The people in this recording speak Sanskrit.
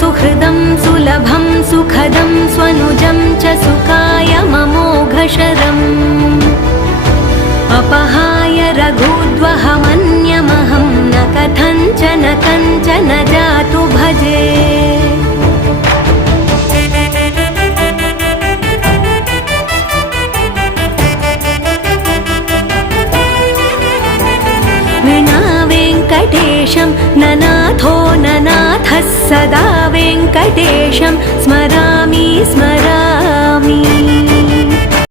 सुहृदं सुलभं सुखदं स्वनुजं च सुखाय ममोघशरम् अपहाय रघुद्वहमन्यमहं न कथञ्चन कञ्चन जातु भजे। विना वेङ्कटेशं ननाथो ननाथः सदा वेङ्कटेशं स्मरामि स्मरामि